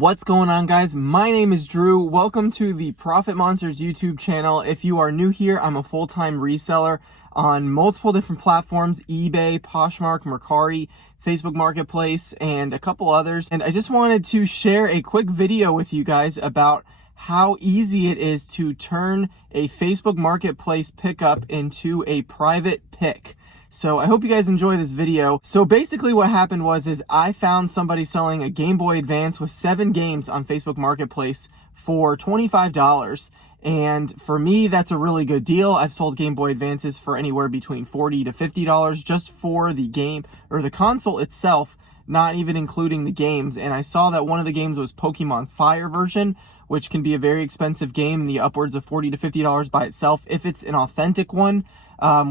What's going on, guys? My name is Drew. Welcome to the Profit Monsters YouTube channel. If you are new here, I'm a full-time reseller on multiple different platforms: eBay, Poshmark, Mercari, Facebook Marketplace, and a couple others. And I just wanted to share a quick video with you guys about how easy it is to turn a Facebook Marketplace pickup into a private pick. So I hope you guys enjoy this video. So basically what happened was I found somebody selling a Gameboy Advance with 7 games on Facebook Marketplace for $25. And for me, that's a really good deal. I've sold Game Boy Advances for anywhere between $40 to $50 just for the game or the console itself, not even including the games. And I saw that one of the games was Pokemon Fire version, which can be a very expensive game in the upwards of $40 to $50 by itself if it's an authentic one,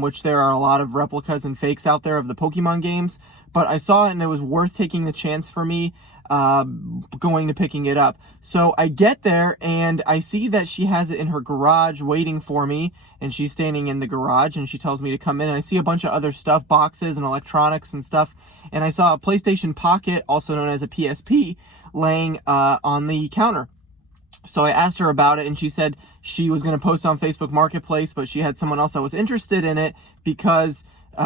which there are a lot of replicas and fakes out there of the Pokemon games. But I saw it and it was worth taking the chance for me going to picking it up. So I get there and I see that she has it in her garage waiting for me, and she's standing in the garage and she tells me to come in, and I see a bunch of other stuff, boxes and electronics and stuff, and I saw a PlayStation Pocket, also known as a PSP, laying on the counter. So I asked her about it, and she said she was going to post on Facebook Marketplace, but she had someone else that was interested in it because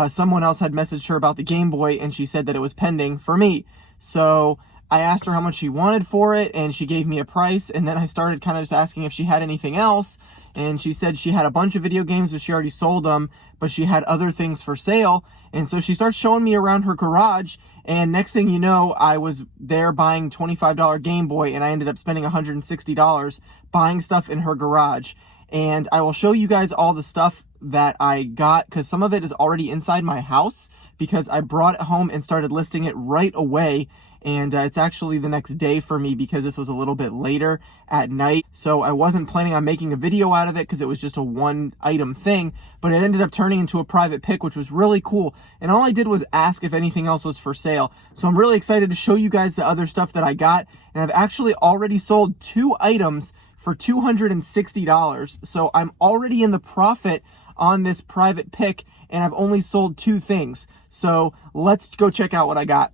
someone else had messaged her about the Game Boy, and she said that it was pending for me. So I asked her how much she wanted for it, and she gave me a price, and then I started kind of just asking if she had anything else, and she said she had a bunch of video games, but she already sold them, but she had other things for sale. And so she starts showing me around her garage, and next thing you know, I was there buying $25 Game Boy, and I ended up spending $160 buying stuff in her garage. And I will show you guys all the stuff that I got, because some of it is already inside my house, because I brought it home and started listing it right away. And it's actually the next day for me because this was a little bit later at night. So I wasn't planning on making a video out of it because it was just a one item thing, but it ended up turning into a private pick, which was really cool. And all I did was ask if anything else was for sale. So I'm really excited to show you guys the other stuff that I got. And I've actually already sold 2 items for $260. So I'm already in the profit on this private pick, and I've only sold 2 things. So let's go check out what I got.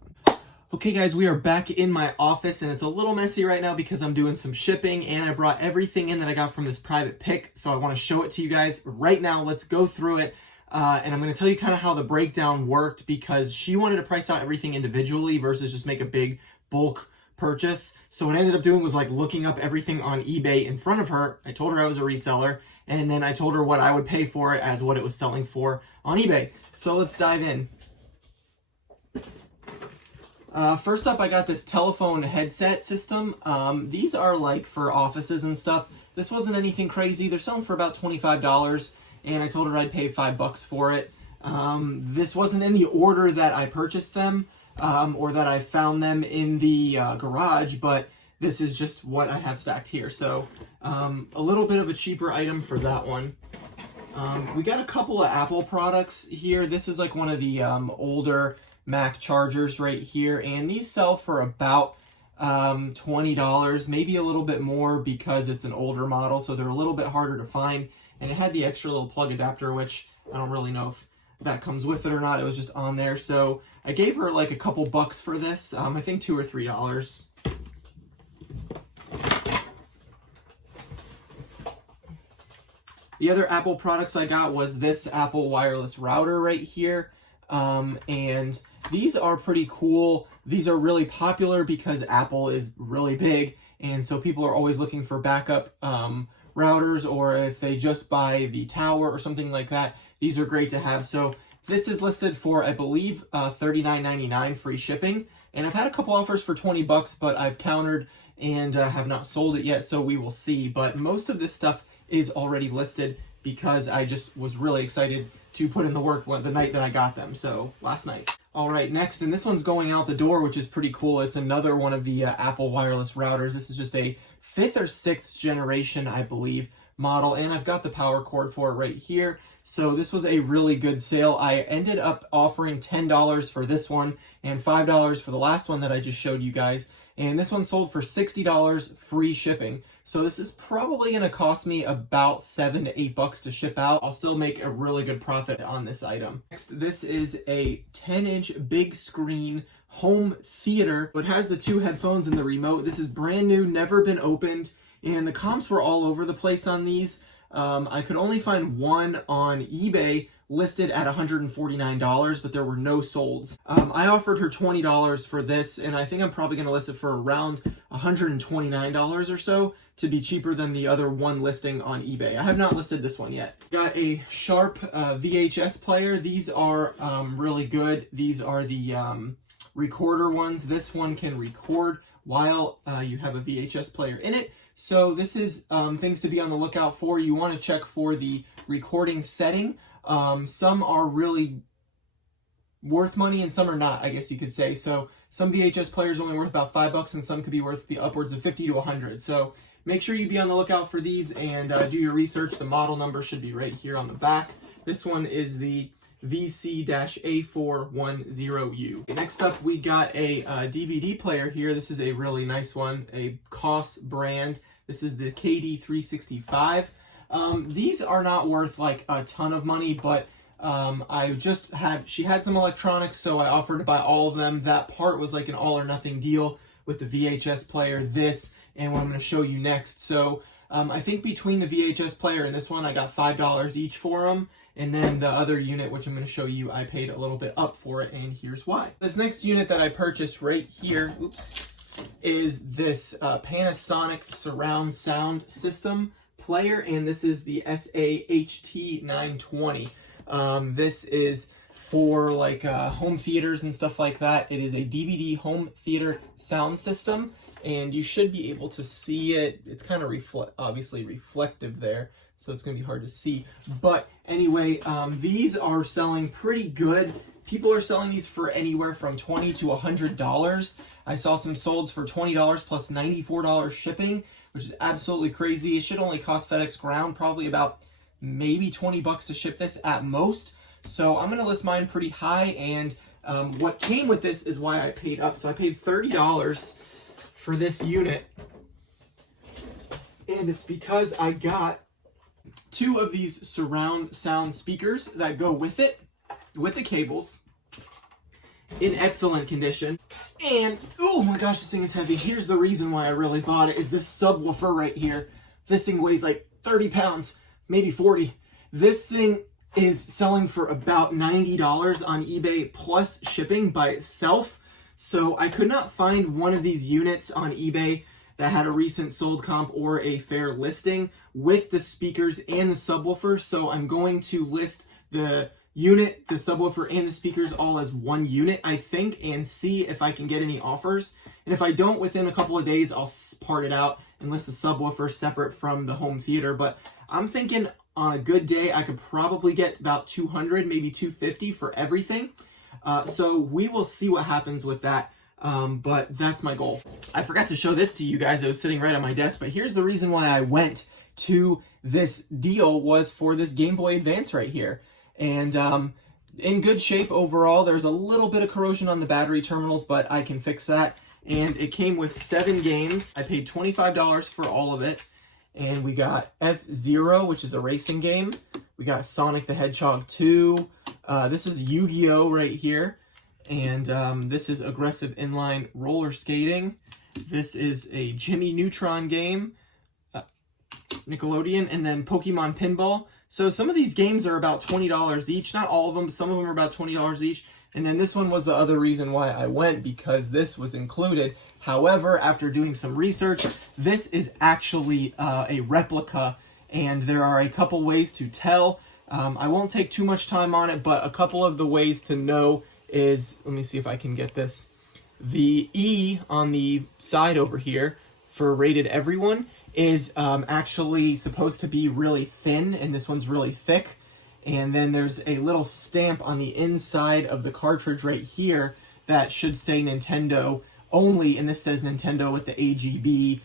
Okay guys, we are back in my office, and it's a little messy right now because I'm doing some shipping, and I brought everything in that I got from this private pick, so I want to show it to you guys right now. Let's go through it, and I'm going to tell you kind of how the breakdown worked, because she wanted to price out everything individually versus just make a big bulk purchase. So what I ended up doing was like looking up everything on eBay in front of her. I told her I was a reseller, and then I told her what I would pay for it as what it was selling for on eBay. So let's dive in. First up, I got this telephone headset system. These are like for offices and stuff. This wasn't anything crazy. They're selling for about $25, and I told her I'd pay $5 for it. This wasn't in the order that I purchased them, or that I found them in the garage, but this is just what I have stacked here. So a little bit of a cheaper item for that one. We got a couple of Apple products here. This is like one of the older Mac chargers right here, and these sell for about $20, maybe a little bit more because it's an older model, so they're a little bit harder to find. And it had the extra little plug adapter, which I don't really know if that comes with it or not. It was just on there, so I gave her like a couple bucks for this. I think $2 or $3. The other Apple products I got was this Apple wireless router right here. And these are pretty cool. These are really popular because Apple is really big, and so people are always looking for backup routers, or if they just buy the tower or something like that, these are great to have. So this is listed for, I believe, $39.99 free shipping, and I've had a couple offers for $20, but I've countered and have not sold it yet, so we will see. But most of this stuff is already listed because I just was really excited to put in the work the night that I got them, so last night. All right, next, and this one's going out the door, which is pretty cool. It's another one of the Apple wireless routers. This is just a 5th or 6th generation, I believe, model, and I've got the power cord for it right here. So this was a really good sale. I ended up offering $10 for this one and $5 for the last one that I just showed you guys. And this one sold for $60 free shipping. So this is probably going to cost me about $7 to $8 to ship out. I'll still make a really good profit on this item. Next, this is a 10-inch big screen home theater. It has the 2 headphones and the remote. This is brand new, never been opened, and the comps were all over the place on these. I could only find one on eBay listed at $149, but there were no solds. I offered her $20 for this, and I think I'm probably going to list it for around $129 or so to be cheaper than the other one listing on eBay. I have not listed this one yet. Got a Sharp VHS player. These are really good. These are the recorder ones. This one can record while you have a VHS player in it. So this is things to be on the lookout for. You want to check for the recording setting. Some are really worth money and some are not, I guess you could say. So some VHS players are only worth about $5 and some could be worth upwards of 50 to 100. So make sure you be on the lookout for these and do your research. The model number should be right here on the back. This one is the VC-A410U. Next up, we got a DVD player here. This is a really nice one, a Koss brand. This is the KD365. These are not worth like a ton of money, but she had some electronics, so I offered to buy all of them. That part was like an all or nothing deal with the VHS player, this, and what I'm going to show you next. So I think between the VHS player and this one, I got $5 each for them. And then the other unit, which I'm going to show you, I paid a little bit up for it, and here's why. This next unit that I purchased right here, is this Panasonic surround sound system player, and this is the SAHT920. This is for like home theaters and stuff like that. It is a DVD home theater sound system, and you should be able to see it. It's kind of obviously reflective there, so it's going to be hard to see. But anyway, these are selling pretty good. People are selling these for anywhere from $20 to $100. I saw some solds for $20 plus $94 shipping, which is absolutely crazy. It should only cost FedEx Ground probably about maybe $20 to ship this at most. So I'm going to list mine pretty high, and what came with this is why I paid up. So I paid $30 for this unit, and it's because I got 2 of these surround sound speakers that go with it, with the cables, in excellent condition. And, oh my gosh, this thing is heavy. Here's the reason why I really bought it, is this subwoofer right here. This thing weighs like 30 pounds, maybe 40. This thing is selling for about $90 on eBay plus shipping by itself. So I could not find one of these units on eBay that had a recent sold comp or a fair listing with the speakers and the subwoofer. So I'm going to list the unit, the subwoofer, and the speakers all as one unit, I think, and see if I can get any offers. And if I don't, within a couple of days, I'll part it out and list the subwoofer separate from the home theater. But I'm thinking on a good day, I could probably get about 200, maybe 250 for everything. So we will see what happens with that. But that's my goal. I forgot to show this to you guys. It was sitting right on my desk, but here's the reason why I went to this deal was for this Gameboy Advance right here. And in good shape overall. There's a little bit of corrosion on the battery terminals, but I can fix that. And it came with 7 games. I paid $25 for all of it. And we got F-Zero, which is a racing game. We got Sonic the Hedgehog 2. This is Yu-Gi-Oh! Right here. And this is Aggressive Inline Roller Skating. This is a Jimmy Neutron game, Nickelodeon, and then Pokemon Pinball. So some of these games are about $20 each. Not all of them, but some of them are about $20 each. And then this one was the other reason why I went, because this was included. However, after doing some research, this is actually a replica, and there are a couple ways to tell. I won't take too much time on it, but a couple of the ways to know is, let me see if I can get this. The E on the side over here for rated everyone is actually supposed to be really thin, and this one's really thick. And then there's a little stamp on the inside of the cartridge right here that should say Nintendo only, and this says Nintendo with the AGB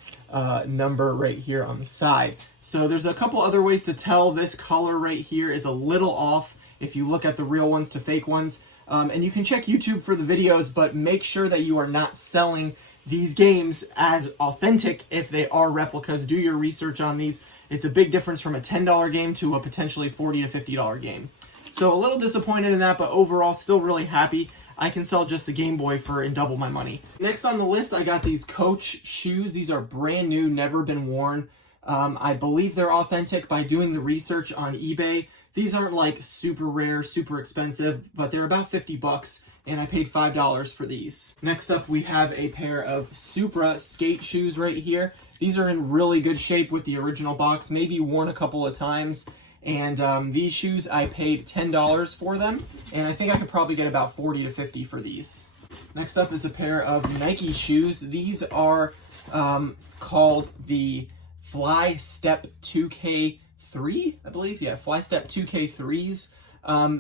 number right here on the side. So there's a couple other ways to tell. This color right here is a little off if you look at the real ones to fake ones. And you can check YouTube for the videos, but make sure that you are not selling these games as authentic if they are replicas. Do your research on these. It's a big difference from a $10 game to a potentially $40 to $50 game. So a little disappointed in that, but overall still really happy. I can sell just the Game Boy and double my money. Next on the list, I got these Coach shoes. These are brand new, never been worn. I believe they're authentic by doing the research on eBay. These aren't like super rare, super expensive, but they're about 50 bucks, and I paid $5 for these. Next up, we have a pair of Supra skate shoes right here. These are in really good shape with the original box, maybe worn a couple of times. And these shoes, I paid $10 for them, and I think I could probably get about 40 to 50 for these. Next up is a pair of Nike shoes. These are called the Fly Step 2K3, I believe. Yeah, Fly Step 2K3s.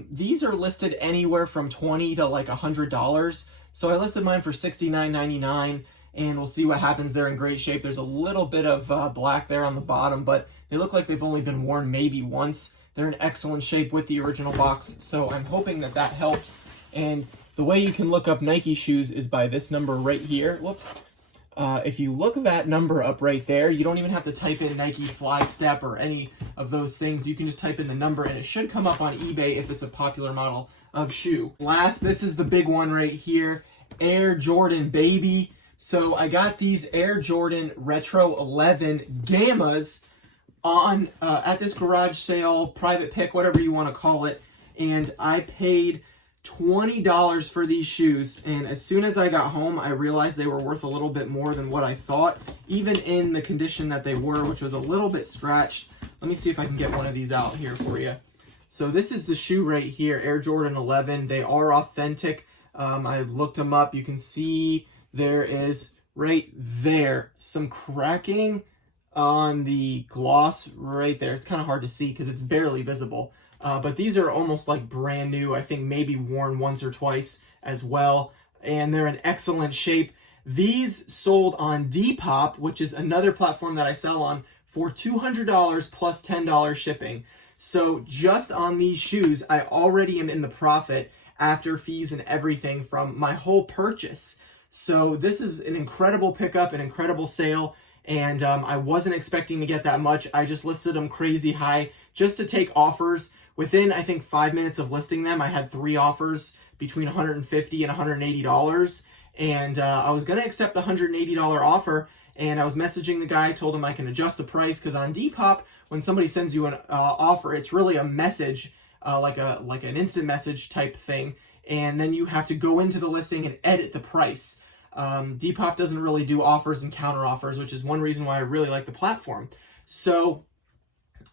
These are listed anywhere from $20 to like $100. So I listed mine for $69.99, and we'll see what happens. They're in great shape. There's a little bit of black there on the bottom, but they look like they've only been worn maybe once. They're in excellent shape with the original box, so I'm hoping that that helps. And the way you can look up Nike shoes is by this number right here. Whoops. If you look that number up right there, you don't even have to type in Nike Fly Step or any of those things. You can just type in the number, and it should come up on eBay if it's a popular model of shoe. Last, this is the big one right here, Air Jordan Baby. So I got these Air Jordan Retro 11 Gammas on at this garage sale, private pick, whatever you want to call it, and I paid $20 for these shoes. And as soon as I got home, I realized they were worth a little bit more than what I thought, even in the condition that they were, which was a little bit scratched. Let me see if I can get one of these out here for you. So this is the shoe right here, Air Jordan 11. They are authentic. I looked them up. You can see there is right there some cracking on the gloss right there. It's kind of hard to see because it's barely visible. But these are almost like brand new. I think maybe worn once or twice as well. And they're in excellent shape. These sold on Depop, which is another platform that I sell on, for $200 plus $10 shipping. So just on these shoes, I already am in the profit after fees and everything from my whole purchase. So this is an incredible pickup, an incredible sale. And I wasn't expecting to get that much. I just listed them crazy high just to take offers. Within, I think, 5 minutes of listing them, I had 3 offers between $150 and $180. And I was going to accept the $180 offer, and I was messaging the guy, told him I can adjust the price, because on Depop, when somebody sends you an offer, it's really a message, like an instant message type thing, and then you have to go into the listing and edit the price. Depop doesn't really do offers and counter offers, which is one reason why I really like the platform. So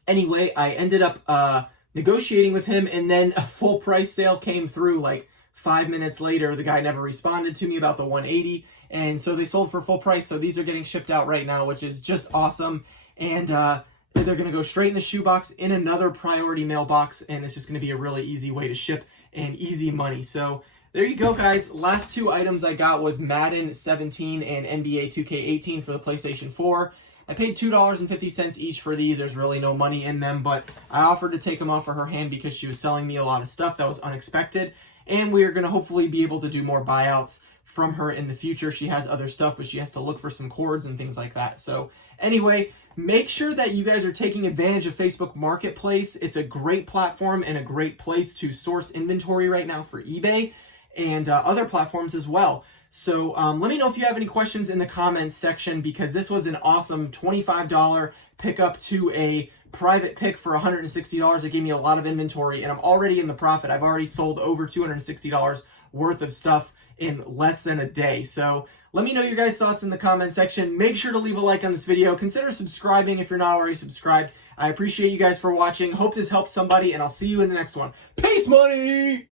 anyway, I ended up negotiating with him, and then a full price sale came through like 5 minutes later. The guy never responded to me about the 180, and so they sold for full price. So these are getting shipped out right now, which is just awesome. And they're going to go straight in the shoebox in another priority mailbox, and it's just going to be a really easy way to ship and easy money. So there you go, guys. Last 2 items I got was Madden 17 and NBA 2K18 for the PlayStation 4. I paid $2.50 each for these. There's really no money in them, but I offered to take them off of her hand because she was selling me a lot of stuff that was unexpected, and we are going to hopefully be able to do more buyouts from her in the future. She has other stuff, but she has to look for some cords and things like that. So anyway, make sure that you guys are taking advantage of Facebook Marketplace. It's a great platform and a great place to source inventory right now for eBay and other platforms as well. So let me know if you have any questions in the comments section, because this was an awesome $25 pickup to a private pick for $160. It gave me a lot of inventory, and I'm already in the profit. I've already sold over $260 worth of stuff in less than a day. So let me know your guys' thoughts in the comment section. Make sure to leave a like on this video. Consider subscribing if you're not already subscribed. I appreciate you guys for watching. Hope this helped somebody, and I'll see you in the next one. Peace, money!